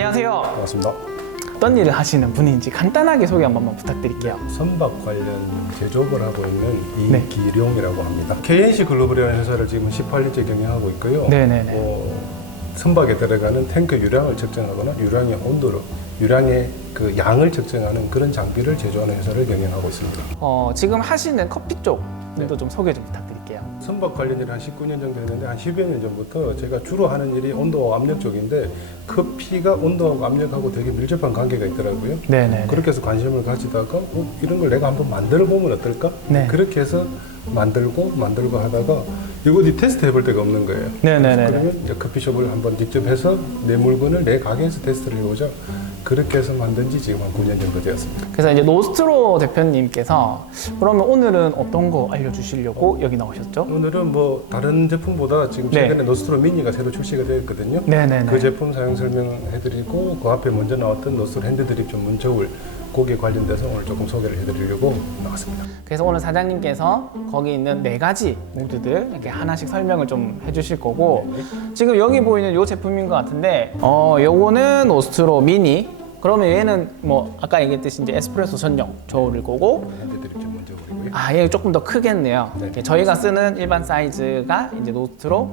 안녕하세요. 반갑습니다. 어떤 일을 하시는 분인지 간단하게 소개 한 번만 부탁드릴게요. 선박 관련 제조업을 하고 있는 네. 이기룡이라고 합니다. KNC 글로벌이라는 회사를 지금 18년째 경영하고 있고요. 네네네. 선박에 들어가는 탱크 유량을 측정하거나 유량의 온도를 유량의 그 양을 측정하는 그런 장비를 제조하는 회사를 경영하고 있습니다. 지금 하시는 커피 쪽도 네. 좀 소개 좀 부탁드릴게요. 선박 관련 일을 한 19년 정도 했는데 한 10여 년 전부터 제가 주로 하는 일이 온도와 압력 쪽인데 커피가 온도하고 압력하고 되게 밀접한 관계가 있더라고요. 네네. 그렇게 해서 관심을 가지다가 이런 걸 내가 한번 만들어 보면 어떨까? 네. 그렇게 해서 만들고 하다가 이거 어디 테스트 해볼 데가 없는 거예요. 네네네. 그러면 이제 커피숍을 한번 직접 해서 내 물건을 내 가게에서 테스트를 해보자. 그렇게 해서 만든 지 지금 한 9년 정도 되었습니다. 그래서 이제 노스트로 대표님께서 그러면 오늘은 어떤 거 알려주시려고 여기 나오셨죠? 오늘은 뭐 다른 제품보다 지금 네. 최근에 노스트로 미니가 새로 출시가 되었거든요. 네네네. 그 제품 사용 설명해드리고 그 앞에 먼저 나왔던 노스트로 핸드드립 전문 저울 거기에 관련돼서 오늘 조금 소개를 해드리려고 나왔습니다. 그래서 오늘 사장님께서 거기 있는 4가지 모드들 이렇게 하나씩 설명을 좀 해주실 거고 지금 여기 보이는 이 제품인 것 같은데 요거는 노스트로 미니. 그러면 얘는 뭐 아까 얘기했듯이 이제 에스프레소 전용 저울일 거고 핸드드립 전문 저울이고요. 얘 조금 더 크겠네요. 네. 이렇게 저희가 쓰는 일반 사이즈가 이제 노스트로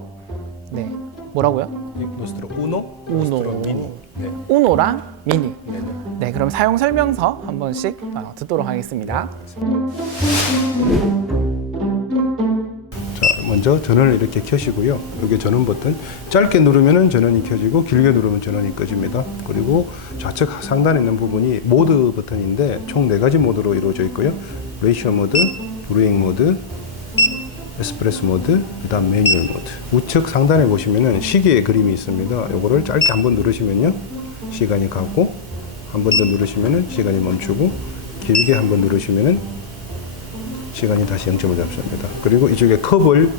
네 뭐라고요? 이 노스트로 우노, 우노. 노스트로 미니. 네. 우노랑 미니. 네네. 네, 그럼 사용 설명서 한 번씩 듣도록 하겠습니다. 자, 먼저 전원을 이렇게 켜시고요. 여기 전원 버튼 짧게 누르면 전원이 켜지고 길게 누르면 전원이 꺼집니다. 그리고 좌측 상단에 있는 부분이 모드 버튼인데 총 4가지 모드로 이루어져 있고요. 레이셔 모드, 브루잉 모드, 에스프레소 모드, 그 다음 매뉴얼 모드. 우측 상단에 보시면은 시계의 그림이 있습니다. 요거를 짧게 한번 누르시면요 시간이 가고 한 번 더 누르시면은 시간이 멈추고 길게 한번 누르시면은 시간이 다시 0점을 잡습니다. 그리고 이쪽에 컵을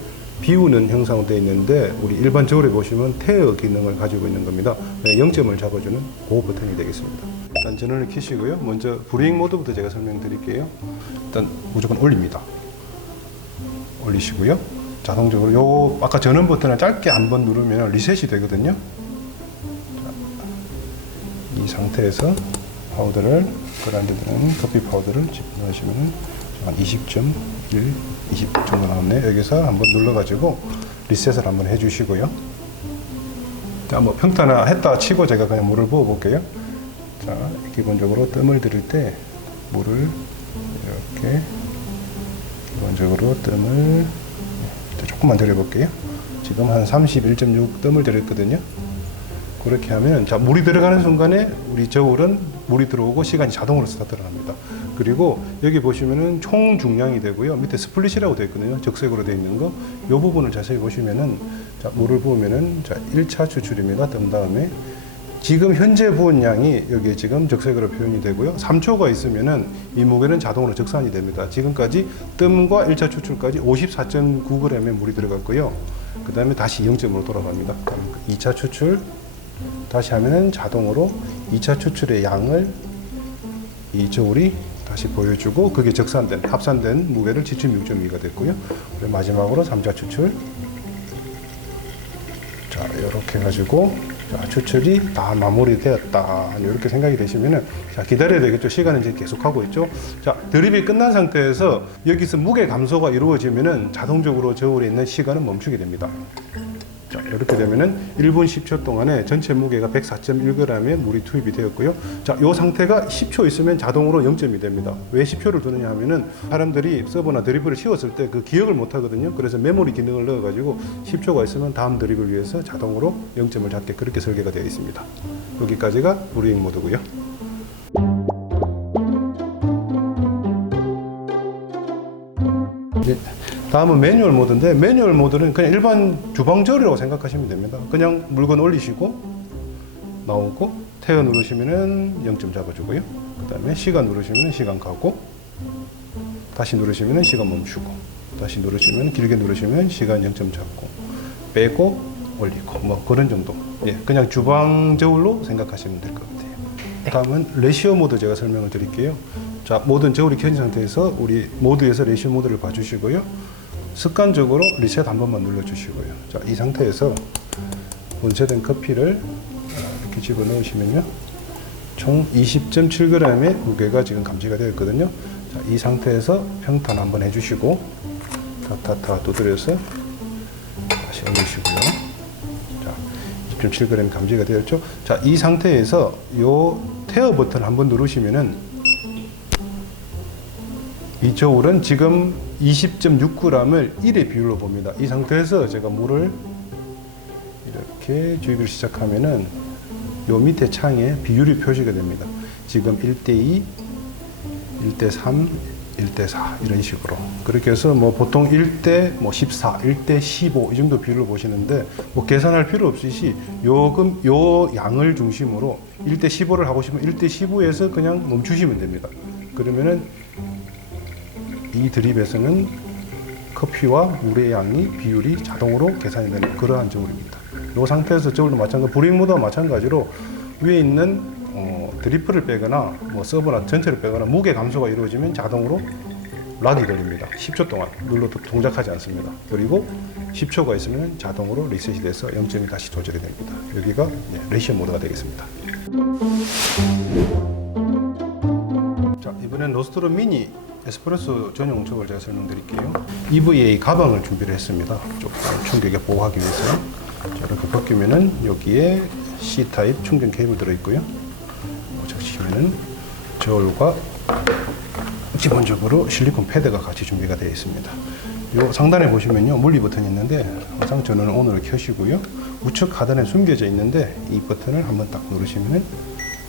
비우는 형상으로 되어 있는데 우리 일반 저울에 보시면 테어 기능을 가지고 있는 겁니다. 0점을 잡아주는 그 버튼이 되겠습니다. 일단 전원을 켜시고요. 먼저 브레이크 모드부터 제가 설명드릴게요. 일단 무조건 올립니다. 올리시고요. 자동적으로 요 아까 전원 버튼을 짧게 한번 누르면 리셋이 되거든요. 이 상태에서 파우더를 그라인드되는 커피 파우더를 집어넣으시면 한 20.1, 20 정도 나왔네요. 여기서 한번 눌러가지고 리셋을 한번 해주시고요. 자, 뭐 평타나 했다 치고 제가 그냥 물을 부어 볼게요. 자, 기본적으로 뜸을 들일 때 물을 이렇게 기본적으로 뜸을 조금만 들여볼게요. 지금 한 31.6 뜸을 들였거든요. 그렇게 하면 자 물이 들어가는 순간에 우리 저울은 물이 들어오고 시간이 자동으로 스타트를 합니다. 그리고 여기 보시면은 총 중량이 되고요. 밑에 스플릿이라고 되어 있거든요. 적색으로 되어 있는 거. 이 부분을 자세히 보시면은 자 물을 부으면은 자 1차 추출입니다. 뜸 다음에 지금 현재 부은 양이 여기에 지금 적색으로 표현이 되고요. 3초가 있으면은 이 무게는 자동으로 적산이 됩니다. 지금까지 뜸과 1차 추출까지 54.9g의 물이 들어갔고요. 그 다음에 다시 0점으로 돌아갑니다. 2차 추출 다시 하면은 자동으로 2차 추출의 양을 이 저울이 다시 보여주고 그게 적산된 합산된 무게를 7.6.2가 됐고요. 그리고 마지막으로 3차 추출. 자 이렇게 해가지고 자, 추출이 다 마무리되었다 이렇게 생각이 되시면은 자 기다려야 되겠죠. 시간은 이제 계속 하고 있죠. 자 드립이 끝난 상태에서 여기서 무게 감소가 이루어지면은 자동적으로 저울에 있는 시간은 멈추게 됩니다. 자, 이렇게 되면은 1분 10초 동안에 전체 무게가 104.1g의 물이 투입이 되었고요. 자, 이 상태가 10초 있으면 자동으로 0점이 됩니다. 왜 10초를 두느냐 하면은 사람들이 서버나 드리블을 씌웠을 때 그 기억을 못 하거든요. 그래서 메모리 기능을 넣어가지고 10초가 있으면 다음 드립을 위해서 자동으로 0점을 잡게 그렇게 설계가 되어 있습니다. 여기까지가 브루잉 모드고요. 이제 다음은 매뉴얼 모드인데 매뉴얼 모드는 그냥 일반 주방 저울이라고 생각하시면 됩니다. 그냥 물건 올리시고 나오고 태워 누르시면은 0점 잡아주고요. 그 다음에 시간 누르시면은 시간 가고 다시 누르시면은 시간 멈추고 다시 누르시면 길게 누르시면 시간 0점 잡고 빼고 올리고 뭐 그런 정도. 예, 그냥 주방 저울로 생각하시면 될 것 같아요. 다음은 레시오 모드 제가 설명을 드릴게요. 자, 모든 저울이 켜진 상태에서 우리 모드에서 레시오 모드를 봐주시고요. 습관적으로 리셋 한 번만 눌러주시고요. 자, 이 상태에서 분쇄된 커피를 이렇게 집어넣으시면요. 총 20.7g의 무게가 지금 감지가 되었거든요. 자, 이 상태에서 평탄 한번 해주시고 타타타 두드려서 다시 올리시고요. 자, 20.7g 감지가 되었죠. 자, 이 상태에서 요 태어 버튼 한번 누르시면은 이 저울은 지금 20.6g을 1의 비율로 봅니다. 이 상태에서 제가 물을 이렇게 주입을 시작하면은 요 밑에 창에 비율이 표시가 됩니다. 지금 1대2, 1대3, 1대4 이런 식으로 그렇게 해서 뭐 보통 1대 뭐 14, 1대 15 이 정도 비율로 보시는데 뭐 계산할 필요 없이 요 양을 중심으로 1대 15를 하고 싶으면 1대 15에서 그냥 멈추시면 됩니다. 그러면은 이 드립에서는 커피와 물의 양이 비율이 자동으로 계산이 되는 그러한 저울입니다. 이 상태에서 저울도 마찬가지로 브레이크 모드와 마찬가지로 위에 있는 드리프를 빼거나 뭐 서버나 전체를 빼거나 무게 감소가 이루어지면 자동으로 락이 걸립니다. 10초 동안 눌러도 동작하지 않습니다. 그리고 10초가 있으면 자동으로 리셋이 돼서 0점이 다시 조절이 됩니다. 여기가 레시오 모드가 되겠습니다. 자, 이번엔 로스트로 미니 에스프레소 전용 저울 제가 설명드릴게요. EVA 가방을 준비를 했습니다. 조금 충격에 보호하기 위해서. 자, 이렇게 벗기면은 여기에 C 타입 충전 케이블 들어있고요. 적시면은 저울과 기본적으로 실리콘 패드가 같이 준비가 되어 있습니다. 요 상단에 보시면요 물리 버튼이 있는데 항상 전원을 ON으로 켜시고요. 우측 하단에 숨겨져 있는데 이 버튼을 한번 딱 누르시면은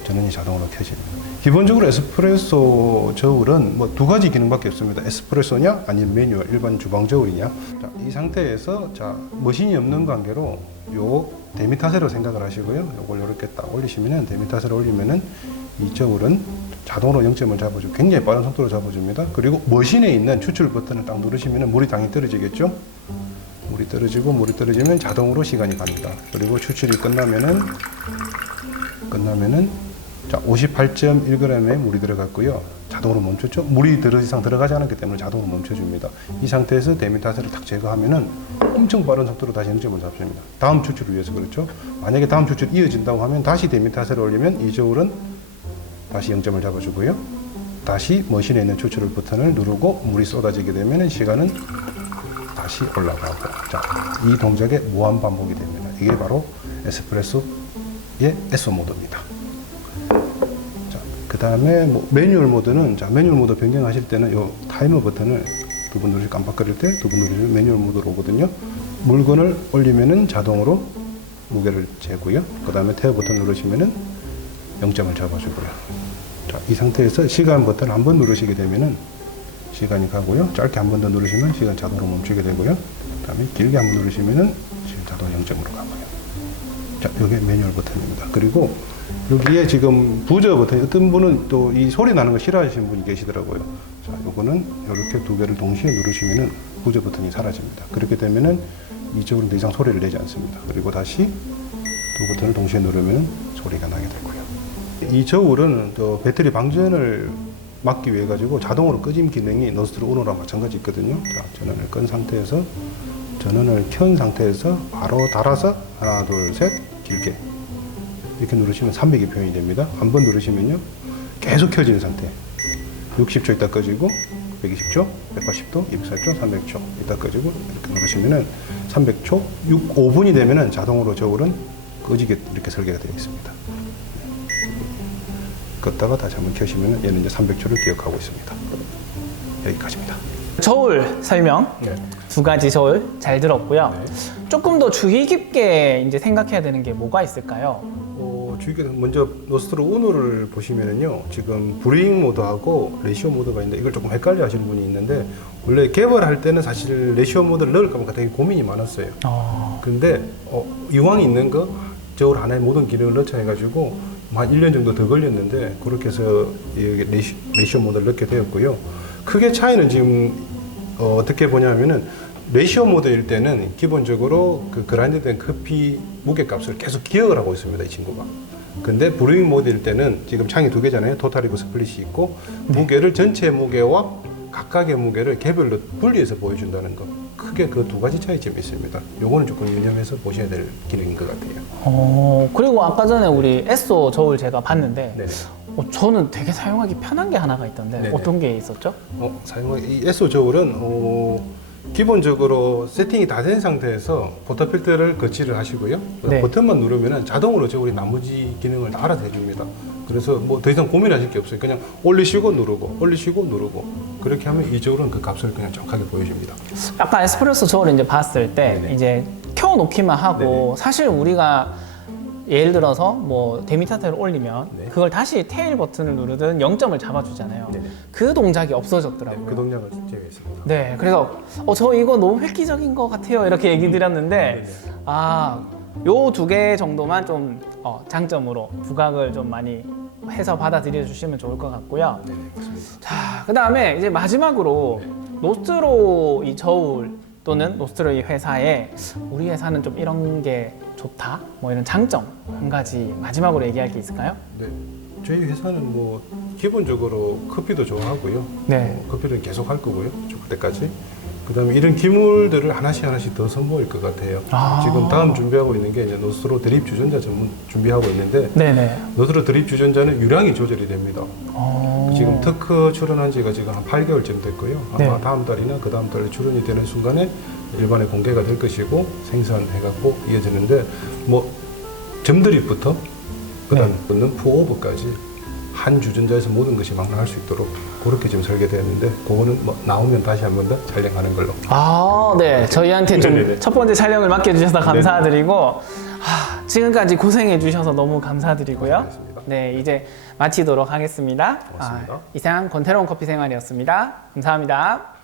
전원이 자동으로 켜집니다. 기본적으로 에스프레소 저울은 뭐 두 가지 기능밖에 없습니다. 에스프레소냐 아니면 매뉴얼 일반 주방 저울이냐. 자, 이 상태에서 자 머신이 없는 관계로 요 데미타세로 생각을 하시고요. 요걸 이렇게 딱 올리시면은 데미타세를 올리면은 이 저울은 자동으로 0점을 잡아주고 굉장히 빠른 속도로 잡아줍니다. 그리고 머신에 있는 추출 버튼을 딱 누르시면은 물이 당연히 떨어지겠죠. 물이 떨어지면 자동으로 시간이 갑니다. 그리고 추출이 끝나면은 자 58.1g의 물이 들어갔고요. 자동으로 멈췄죠. 물이 더 이상 들어가지 않았기 때문에 자동으로 멈춰줍니다. 이 상태에서 데미타세를 딱 제거하면은 엄청 빠른 속도로 다시 0점을 잡습니다. 다음 추출을 위해서 그렇죠. 만약에 다음 추출이 이어진다고 하면 다시 데미타세를 올리면 이 저울은 다시 0점을 잡아주고요. 다시 머신에 있는 추출 버튼을 누르고 물이 쏟아지게 되면 시간은 다시 올라가고 자, 이 동작의 무한 반복이 됩니다. 이게 바로 에스프레소의 SO 모드입니다. 그 다음에 뭐 매뉴얼 모드는 자 매뉴얼 모드 변경하실 때는 요 타이머 버튼을 두 번 누르시 깜빡거릴 때 두 번 누르시면 매뉴얼 모드로 오거든요. 물건을 올리면은 자동으로 무게를 재고요. 그 다음에 태워 버튼 누르시면은 0점을 잡아주고요. 자, 이 상태에서 시간 버튼 한 번 누르시게 되면은 시간이 가고요. 짧게 한 번 더 누르시면 시간 자동으로 멈추게 되고요. 그 다음에 길게 한 번 누르시면은 시간 자동 0점으로 가고요. 자, 이게 매뉴얼 버튼입니다. 그리고 여기에 지금 부저 버튼, 어떤 분은 또 이 소리 나는 거 싫어하시는 분이 계시더라고요. 자, 요거는 이렇게 두 개를 동시에 누르시면은 부저 버튼이 사라집니다. 그렇게 되면은 이쪽으로 더 이상 소리를 내지 않습니다. 그리고 다시 두 버튼을 동시에 누르면 소리가 나게 되고요. 이 저울은 또 배터리 방전을 막기 위해 가지고 자동으로 끄짐 기능이 노스트로 오너랑 마찬가지 있거든요. 자, 전원을 끈 상태에서 전원을 켠 상태에서 바로 달아서 하나, 둘, 셋 길게 이렇게 누르시면 300이 표현이 됩니다. 한 번 누르시면요 계속 켜지는 상태. 60초 있다 꺼지고 120초, 180도, 240초, 300초 있다 꺼지고 이렇게 누르시면은 300초, 5분이 되면은 자동으로 저울은 꺼지게 이렇게 설계가 되어 있습니다. 껐다가 다시 한번 켜시면은 얘는 이제 300초를 기억하고 있습니다. 여기까지입니다. 저울 설명 네. 두 가지 저울 잘 들었고요. 네. 조금 더 주의 깊게 이제 생각해야 되는 게 뭐가 있을까요? 주의가 먼저 노스트로 우노를 보시면은요 지금 브레이크 모드하고 레시오 모드가 있는데 이걸 조금 헷갈려 하시는 분이 있는데 원래 개발할 때는 사실 레시오 모드를 넣을까 말까 되게 고민이 많았어요. 근데 이왕 있는 거 저울 하나에 모든 기능을 넣자 해가지고 한 1년 정도 더 걸렸는데 그렇게 해서 레시오 모드를 넣게 되었고요. 크게 차이는 지금 어떻게 보냐면은 레시오 모드일 때는 기본적으로 그 그라인드된 커피 무게값을 계속 기억을 하고 있습니다, 이 친구가. 근데 브루잉 모드일 때는 지금 창이 두 개잖아요. 토탈이고 스플릿이 있고 무게를 전체 무게와 각각의 무게를 개별로 분리해서 보여준다는 거. 크게 그 두 가지 차이점이 있습니다. 요거는 조금 유념해서 보셔야 될 기능인 것 같아요. 그리고 아까 전에 우리 에쏘 저울 제가 봤는데 네. 저는 되게 사용하기 편한 게 하나가 있던데 네네. 어떤 게 있었죠? 이 에소 저울은 기본적으로 세팅이 다 된 상태에서 포터 필터를 거치를 하시고요. 네. 버튼만 누르면 자동으로 저울이 나머지 기능을 다 알아서 해줍니다. 그래서 뭐 더 이상 고민하실 게 없어요. 그냥 올리시고 누르고 올리시고 누르고 그렇게 하면 이 저울은 그 값을 그냥 정확하게 보여줍니다. 아까 에스프레소 저울을 이제 봤을 때 네네. 이제 켜놓기만 하고 네네. 사실 우리가 예를 들어서 뭐 데미타트를 올리면 네. 그걸 다시 테일 버튼을 누르든 0점을 잡아주잖아요. 네네. 그 동작이 네, 없어졌더라고요. 그 동작을 제외했습니다. 네, 그래서 저 이거 너무 획기적인 것 같아요 이렇게 얘기 드렸는데 요 두 개 정도만 좀 장점으로 부각을 좀 많이 해서 받아들여 주시면 좋을 것 같고요. 네, 맞습니다. 자, 그 다음에 이제 마지막으로 노스트로 이 저울 또는 노스트로 이 회사에 우리 회사는 좀 이런 게 좋다, 뭐 이런 장점 한 가지 마지막으로 얘기할 게 있을까요? 네, 저희 회사는 뭐 기본적으로 커피도 좋아하고요. 네. 커피를 계속 할 거고요. 죽을 때까지. 그다음에 이런 기물들을 하나씩 더 선보일 것 같아요. 지금 다음 준비하고 있는 게 이제 노스트로 드립 주전자 전문 준비하고 있는데 네네. 노스트로 드립 주전자는 유량이 조절이 됩니다. 지금 특허 출원한 지가 지금 한 8개월쯤 됐고요. 아마 네. 다음 달이나 그 다음 달에 출원이 되는 순간에 일반에 공개가 될 것이고 생산해갖고 이어지는데 뭐 점드립부터 그다음 붙는 푸오버까지 한 주전자에서 모든 것이 망라할 수 있도록 그렇게 지금 설계되었는데 그거는 뭐 나오면 다시 한 번 더 촬영하는 걸로. 네. 저희한테 좀 네네네. 첫 번째 촬영을 맡겨주셔서 감사드리고 지금까지 고생해 주셔서 너무 감사드리고요. 고생하셨습니다. 네, 이제 마치도록 하겠습니다. 고맙습니다. 이상 권태로운 커피 생활이었습니다. 감사합니다.